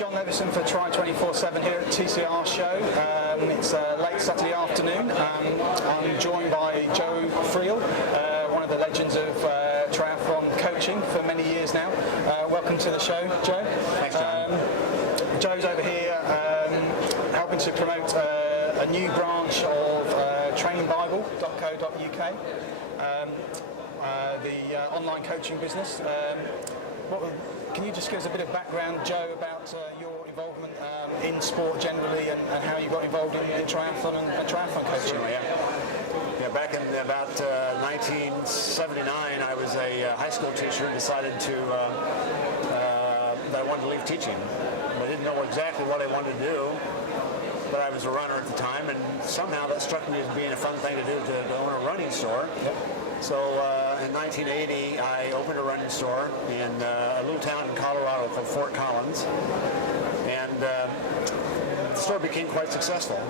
John Levison for Try 24/7 here at TCR Show. It's late Saturday afternoon. I'm joined by Joe Friel, one of the legends of triathlon coaching for many years now. Welcome to the show, Joe. Thanks, John. Joe's over here helping to promote a new branch of trainingbible.co.uk, the online coaching business. Can you just give us a bit of background, Joe, about your involvement in sport generally and how you got involved in triathlon and triathlon coaching? Yeah, back in about 1979, I was a high school teacher and decided that I wanted to leave teaching. I didn't know exactly what I wanted to do, but I was a runner at the time, and somehow that struck me as being a fun thing to do, to own a running store. Yep. So in 1980, I opened a running store in a little town in Colorado called Fort Collins, and the store became quite successful.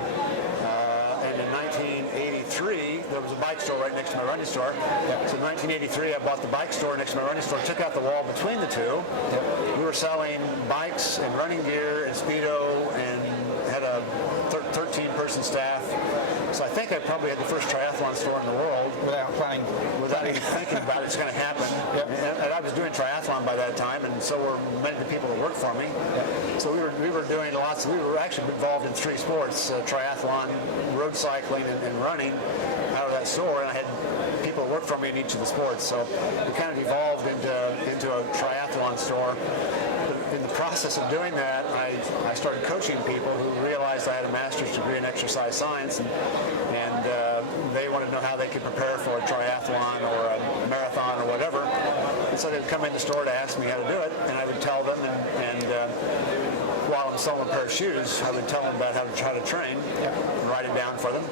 And in 1983, there was a bike store right next to my running store. Yep. So in 1983, I bought the bike store next to my running store, took out the wall between the two. Yep. We were selling bikes and running gear and Speedo, and had a 13-person staff. So I think I probably had the first triathlon store in the world. Without planning. Without even thinking about it's going to happen. Yep. And I was doing triathlon by that time, and so were many of the people that worked for me. Yep. So we were doing lots. We were actually involved in 3 sports: triathlon, road cycling, and running out of that store. And I had people that worked for me in each of the sports. So we kind of evolved into a triathlon store. In the process of doing that, I started coaching people who realized I had a master's degree in exercise science, and they wanted to know how they could prepare for a triathlon or a marathon or whatever. And so they'd come in the store to ask me how to do it, and I would tell them, and while I'm selling a pair of shoes, I would tell them about how to train, and write it down for them.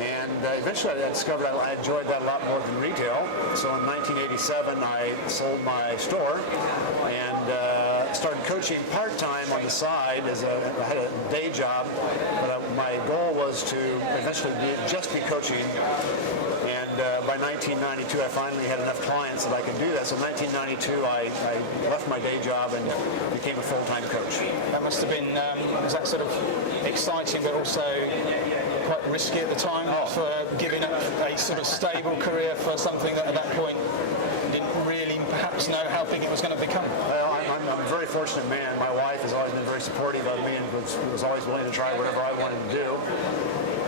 And eventually I discovered I enjoyed that a lot more than retail. So in 1987, I sold my store and started coaching part-time on the side. I had a day job, but my goal was to eventually just be coaching. And by 1992, I finally had enough clients that I could do that. So in 1992, I left my day job and became a full-time coach. That must have been, was that sort of exciting, but also quite risky at the time for giving up a sort of stable career for something that at that point didn't really perhaps know how big it was going to become? Well, I'm a very fortunate man. My wife has always been very supportive of me and was always willing to try whatever I wanted to do.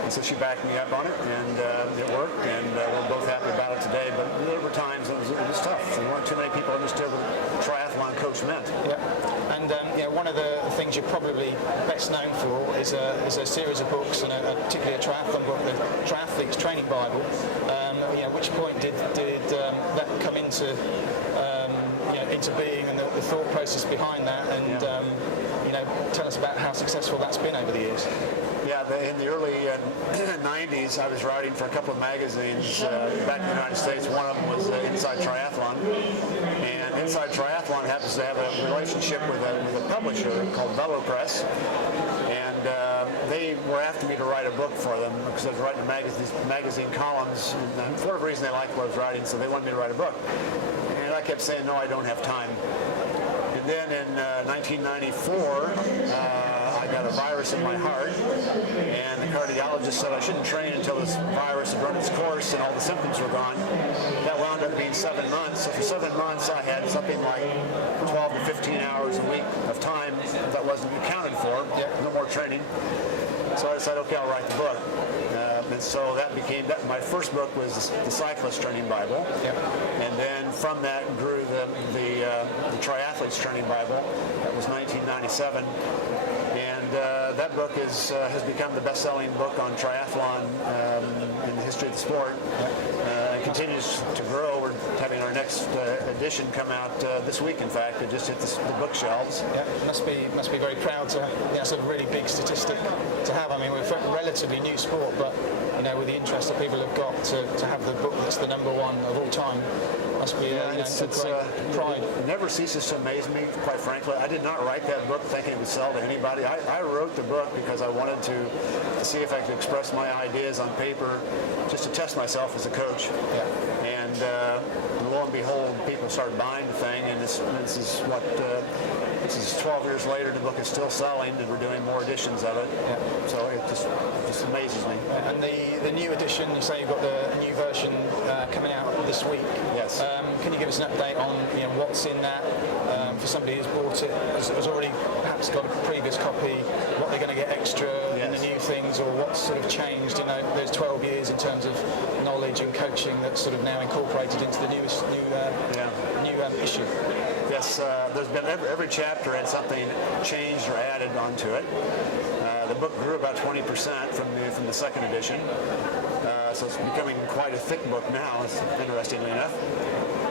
And so she backed me up on it, and it worked, and we're both happy about it today. But there were times it was tough. There weren't too many people understood what a triathlon coach meant. Yeah. And one of the things you're probably best known for is a series of books, and particularly a triathlon book, the Triathlete's Training Bible. At which point did that come into being, and the thought process behind that, and tell us about how successful that's been over the years. Yeah, in the early 90s, I was writing for a couple of magazines back in the United States. One of them was Inside Triathlon, and Inside Triathlon happens to have a relationship with a publisher called Velo Press, and they were after me to write a book for them because I was writing these magazine columns, and for whatever reason they liked what I was writing, so they wanted me to write a book. And I kept saying, no, I don't have time. And then in 1994, I got a virus in my heart, and the cardiologist said I shouldn't train until this virus had run its course and all the symptoms were gone. That wound up being 7 months. So for 7 months, I had something like 12 to 15 hours a week of time that wasn't accounted for. No more training. So I decided, okay, I'll write the book. And so that became that. My first book was the Cyclist Training Bible, and then from that grew the Triathlete's Training Bible. That was 1997, and that book has become the best-selling book on triathlon in the history of the sport. It continues to grow. We're having our next edition come out this week. In fact, it just hit the bookshelves. Yeah, must be very proud to that's a really big statistic to have. I mean, we're a relatively new sport, but with the interest that people have got to have the book that's the #1 of all time, must be pride. It never ceases to amaze me, quite frankly. I did not write that book thinking it would sell to anybody. I wrote the book because I wanted to see if I could express my ideas on paper, just to test myself as a coach. Yeah. And lo and behold, people people started buying the thing, and this is 12 years later, the book is still selling, and we're doing more editions of it. Yeah. So it just amazes me. And the new edition, you say you've got the new version coming out this week. Yes. Can you give us an update on what's in that for somebody who's bought it, has already perhaps got a previous copy, what they're going to get extra in the new things, or what's sort of changed in those 12 years in terms of knowledge and coaching that's sort of now incorporated into the new issue? Yes, there's been every chapter had something changed or added onto it. The book grew about 20% from the second edition, so it's becoming quite a thick book now, interestingly enough.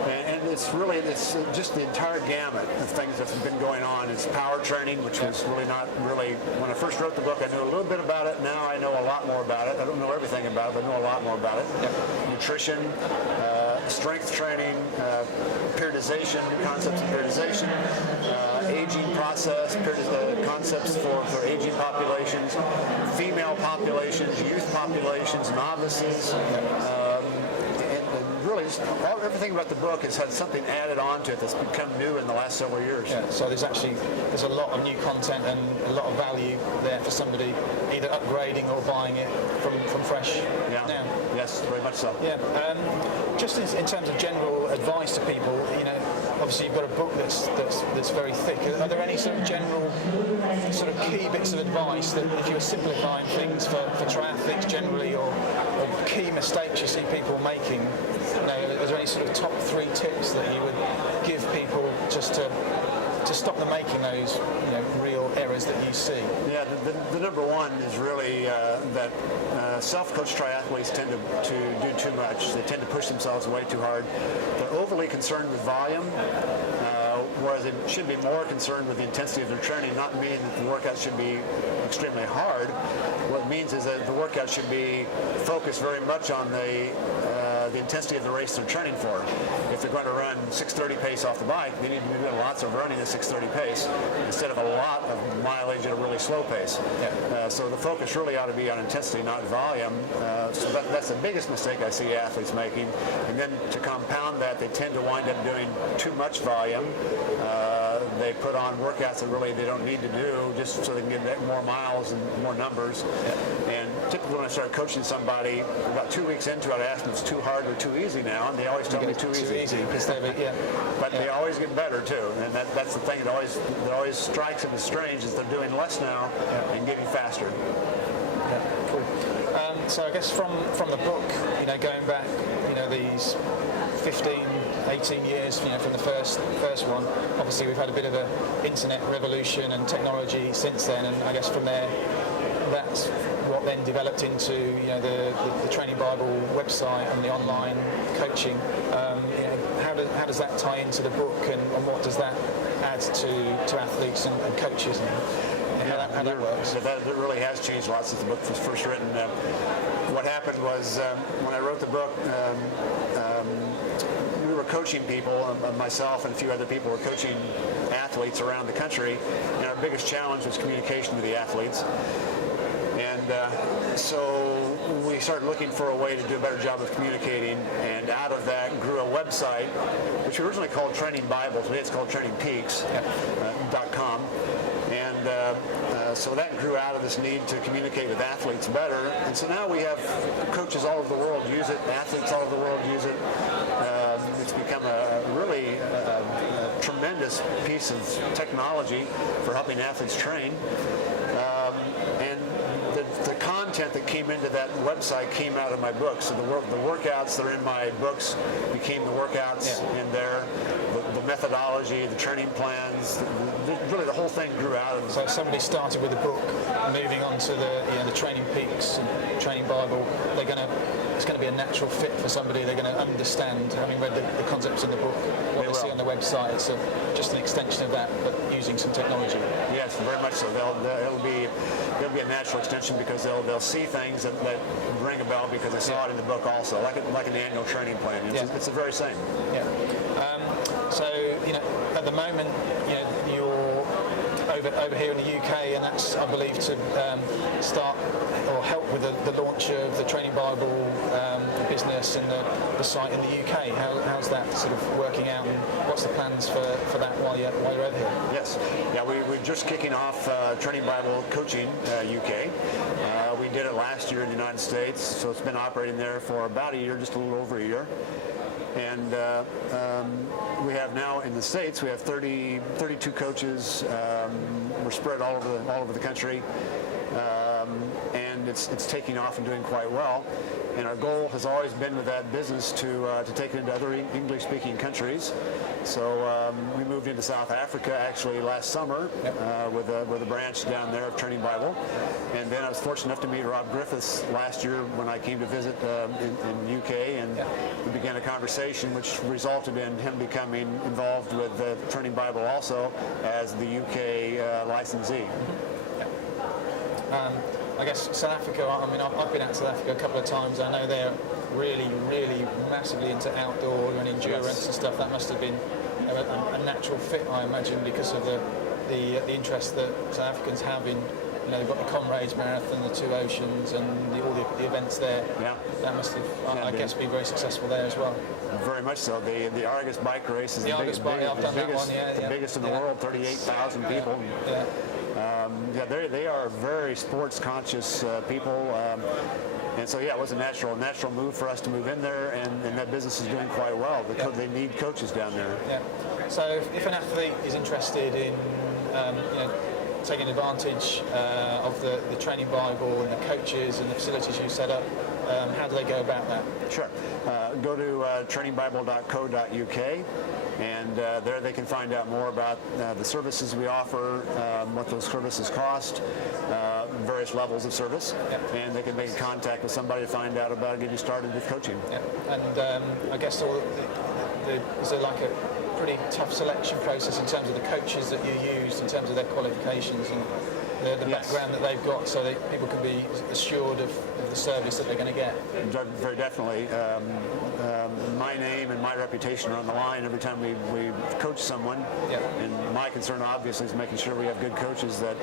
And it's just the entire gamut of things that's been going on. It's power training, which was really when I first wrote the book, I knew a little bit about it. Now I know a lot more about it. I don't know everything about it, but I know a lot more about it. Yep. Nutrition, strength training, periodization, concepts of periodization, aging process, concepts for aging populations, female populations, youth populations, novices. Really, everything about the book has had something added on to it that's become new in the last several years. Yeah, so there's a lot of new content and a lot of value there for somebody either upgrading or buying it from fresh now. Yes, very much so. Yeah. Just in terms of general advice to people, obviously you've got a book that's very thick. Are there any sort of general sort of key bits of advice that if you were simplifying things for triathletes generally, or key mistakes you see people making? Is there any sort of top 3 tips that you would give people just to stop them making those real errors that you see? Yeah, the number one is really that self-coached triathletes tend to do too much. They tend to push themselves way too hard. They're overly concerned with volume, whereas they should be more concerned with the intensity of their training, not meaning that the workout should be extremely hard. What it means is that the workout should be focused very much on the intensity of the race they're training for. If they're going to run 6:30 pace off the bike, they need to be doing lots of running at 6:30 pace instead of a lot of mileage at a really slow pace. Yeah. So the focus really ought to be on intensity, not volume. So that's the biggest mistake I see athletes making. And then to compound that, they tend to wind up doing too much volume. They put on workouts that really they don't need to do just so they can get more miles and more numbers. Yeah. And typically when I start coaching somebody, about 2 weeks into it, I ask them if it's too hard or too easy now, and they always tell me too easy. But they always get better too, and that's the thing that always strikes them as strange is they're doing less now and getting faster. Yeah, cool. So I guess from the book, going back, these 15, 18 years, from the first one, obviously we've had a bit of an internet revolution and technology since then, and I guess from there, that's what then developed into the Training Bible website and the online coaching. How does that tie into the book, and what does that add to athletes and coaches, and how that works? That really has changed a lot since the book was first written. What happened was when I wrote the book, we were coaching people, myself and a few other people were coaching athletes around the country, and our biggest challenge was communication with the athletes. And so we started looking for a way to do a better job of communicating, and out of that grew a website, which we originally called Training Bible. Today it's called TrainingPeaks.com. And so that grew out of this need to communicate with athletes better. And so now we have coaches all over the world use it, athletes all over the world use it. It's become a really tremendous piece of technology for helping athletes train. And the content that came into that website came out of my books. So the workouts that are in my books became the workouts in there. The methodology, the training plans, really the whole thing grew out of it. So somebody started with a book, moving on to the Training Peaks and Training Bible, it's going to be a natural fit for somebody. They're going to understand, having read the concepts in the book, what they see on the website. It's just an extension of that, but using some technology. Yes, very much so. It'll be a natural extension because they'll see things that ring a bell because they saw it in the book also, like an annual training plan. It's the very same. Yeah. So at the moment, you're over here in the UK, and that's, I believe, to start or help with the launch of the Training Bible business and the site in the UK. How's that sort of working out, and what's the plans for that while you're over here? Yes. Yeah, we're just kicking off Training Bible Coaching UK. We did it last year in the United States, so it's been operating there for about a year, just a little over a year. And we have now in the States, we have 32 coaches. We're spread all over the country. And it's taking off and doing quite well. And our goal has always been with that business to take it into other English-speaking countries. So we moved into South Africa actually last summer with a branch down there of Training Bible. And then I was fortunate enough to meet Rob Griffiths last year when I came to visit in UK, and we began a conversation which resulted in him becoming involved with Training Bible also as the UK licensee. I guess South Africa, I mean, I've been out to South Africa a couple of times. I know they're really, really massively into outdoor and endurance and stuff. That must have been a natural fit, I imagine, because of the interest that South Africans have in, you know, they've got the Comrades Marathon, the Two Oceans, and all the events there. Yeah. That must have, I guess, been very successful there as well. Very much so. The Argus bike race is the biggest in the world, 38,000 people. Yeah. They are very sports conscious people, and so it was a natural move for us to move in there, and that business is doing quite well. They need coaches down there. Yeah. So if an athlete is interested in taking advantage of the Training Bible and the coaches and the facilities you set up, how do they go about that? Sure. Go to trainingbible.co.uk, and there they can find out more about the services we offer, what those services cost, various levels of service, and they can make contact with somebody to find out about getting started with coaching. Yeah. And I guess is there like a pretty tough selection process in terms of the coaches that you use, in terms of their qualifications and the background that they've got, so that people can be assured of the service that they're going to get? Very definitely. My name and my reputation are on the line every time we coach someone. And my concern obviously is making sure we have good coaches that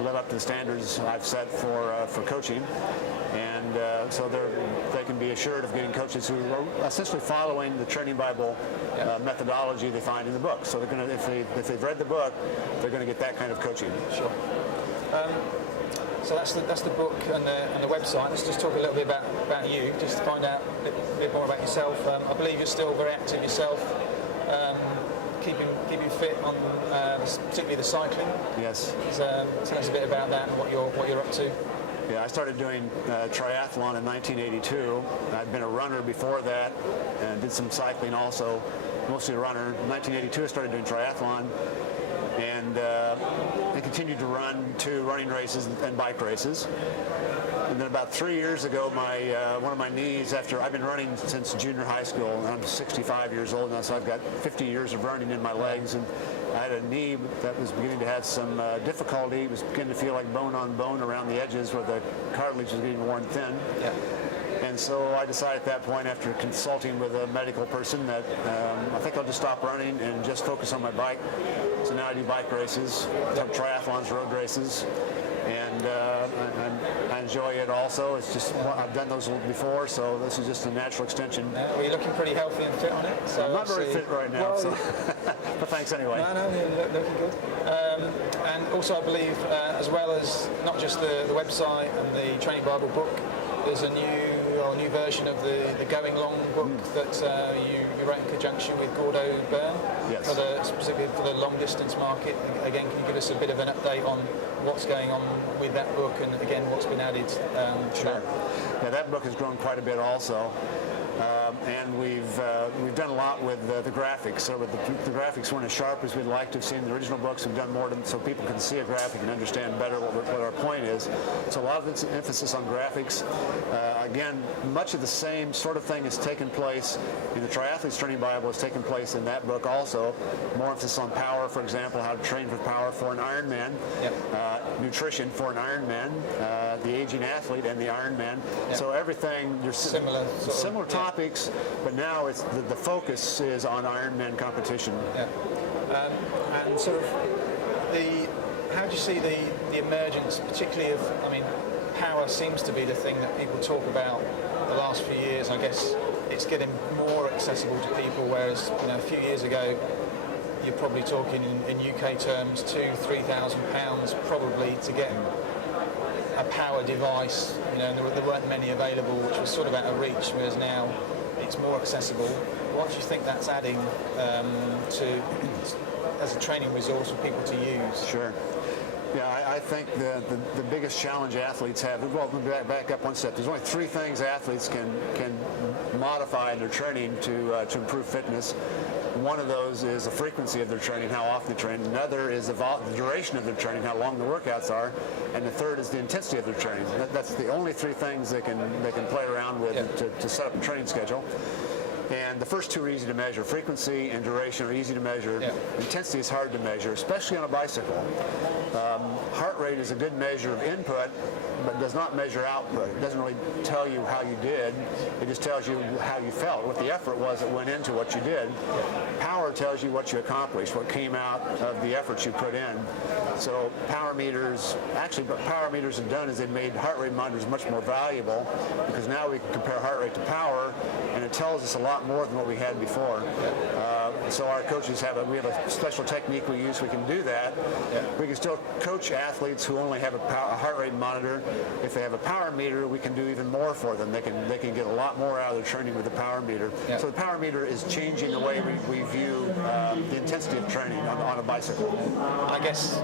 live up to the standards I've set for coaching. And so they can be assured of getting coaches who are essentially following the Training Bible methodology they find in the book. So they're going to, if they've read the book, they're going to get that kind of coaching. Sure. So that's the book and the website. Let's just talk a little bit about you, just to find out a bit more about yourself. I believe you're still very active yourself, keeping fit on particularly the cycling. Yes. So, tell us a bit about that and what you're up to. Yeah, I started doing triathlon in 1982. I'd been a runner before that and did some cycling also, mostly a runner. In 1982 I started doing triathlon, and I continued to run 2 running races and bike races. And then about 3 years ago, one of my knees, after I've been running since junior high school, and I'm 65 years old now, so I've got 50 years of running in my legs, and I had a knee that was beginning to have some difficulty. It was beginning to feel like bone on bone around the edges where the cartilage was getting worn thin. Yeah. And so I decided at that point, after consulting with a medical person, that I think I'll just stop running and just focus on my bike. So now I do bike races, triathlons, road races, and I enjoy it also. It's just, I've done those before, so this is just a natural extension. Well, you're looking pretty healthy and fit on it. So I'm not very fit right now, so but thanks anyway. No, you're looking good. And also, I believe, as well as not just the website and the Training Bible book, there's a new version of the Going Long book that you wrote in conjunction with Gordo Byrne, specifically for the long distance market. Again, can you give us a bit of an update on what's going on with that book, and again what's been added? Sure. Yeah, that book has grown quite a bit also. And we've done a lot with the graphics. So the graphics weren't as sharp as we'd like to have seen in the original books. We've done more so people can see a graphic and understand better what our point is. So a lot of it's emphasis on graphics. Again, much of the same sort of thing has taken place in the Triathlete's Training Bible, has taken place in that book also. More emphasis on power, for example, how to train for power for an Ironman, nutrition for an Ironman, the aging athlete and the Ironman. So everything, there's similar topics, but now it's the focus is on Ironman competition. And sort of how do you see the emergence, particularly of, power seems to be the thing that people talk about the last few years, I guess, it's getting more accessible to people, whereas a few years ago you're probably talking in UK terms £2,000-3,000 probably to get a power device, and there weren't many available, which was sort of out of reach, whereas now it's more accessible. What do you think that's adding to as a training resource for people to use? Sure. Yeah, I think the biggest challenge athletes have, well, back up one step. There's only three things athletes can modify in their training to improve fitness. One of those is the frequency of their training, how often they train. Another is the duration of their training, how long the workouts are. And the third is the intensity of their training. That's the only three things they can play around with to set up a training schedule. And the first two are easy to measure. Frequency and duration are easy to measure. Yeah. Intensity is hard to measure, especially on a bicycle. Heart rate is a good measure of input, but does not measure output. It doesn't really tell you how you did. It just tells you how you felt, what the effort was that went into what you did. Power tells you what you accomplished, what came out of the efforts you put in. So power meters, actually what power meters have done is they've made heart rate monitors much more valuable, because now we can compare heart rate to power, and it tells us a lot more than what we had before. So our coaches have a special technique we use. We can do that. We can still coach athletes who only have a heart rate monitor. If they have a power meter, we can do even more for them. They can get a lot more out of their training with the power meter. So the power meter is changing the way we view the intensity of training on a bicycle. I guess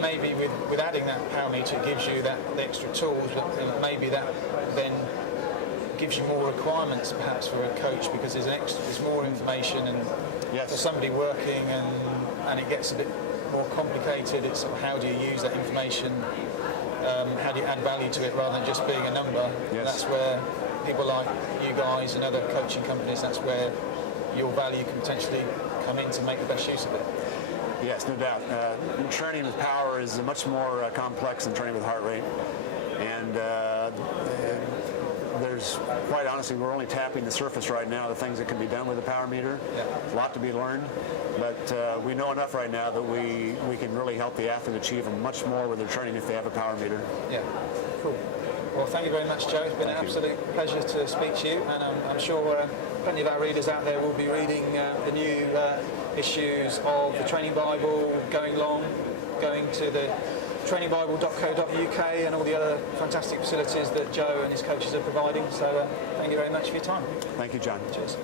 maybe with adding that power meter, it gives you the extra tools, but maybe that then gives you more requirements perhaps for a coach, because there's more information, and for somebody working and it gets a bit more complicated. It's sort of how do you use that information, how do you add value to it rather than just being a number. That's where people like you guys and other coaching companies, that's where your value can potentially come in to make the best use of it. Yes, no doubt. Training with power is much more complex than training with heart rate, and there's, quite honestly, we're only tapping the surface right now, the things that can be done with a power meter. A lot to be learned, but we know enough right now that we can really help the athlete achieve much more with their training if they have a power meter. Yeah, cool. Well, thank you very much, Joe. It's been an absolute pleasure to speak to you, and I'm sure plenty of our readers out there will be reading the new issues of the Training Bible, going to the trainingbible.co.uk and all the other fantastic facilities that Joe and his coaches are providing. So thank you very much for your time. Thank you, John. Cheers.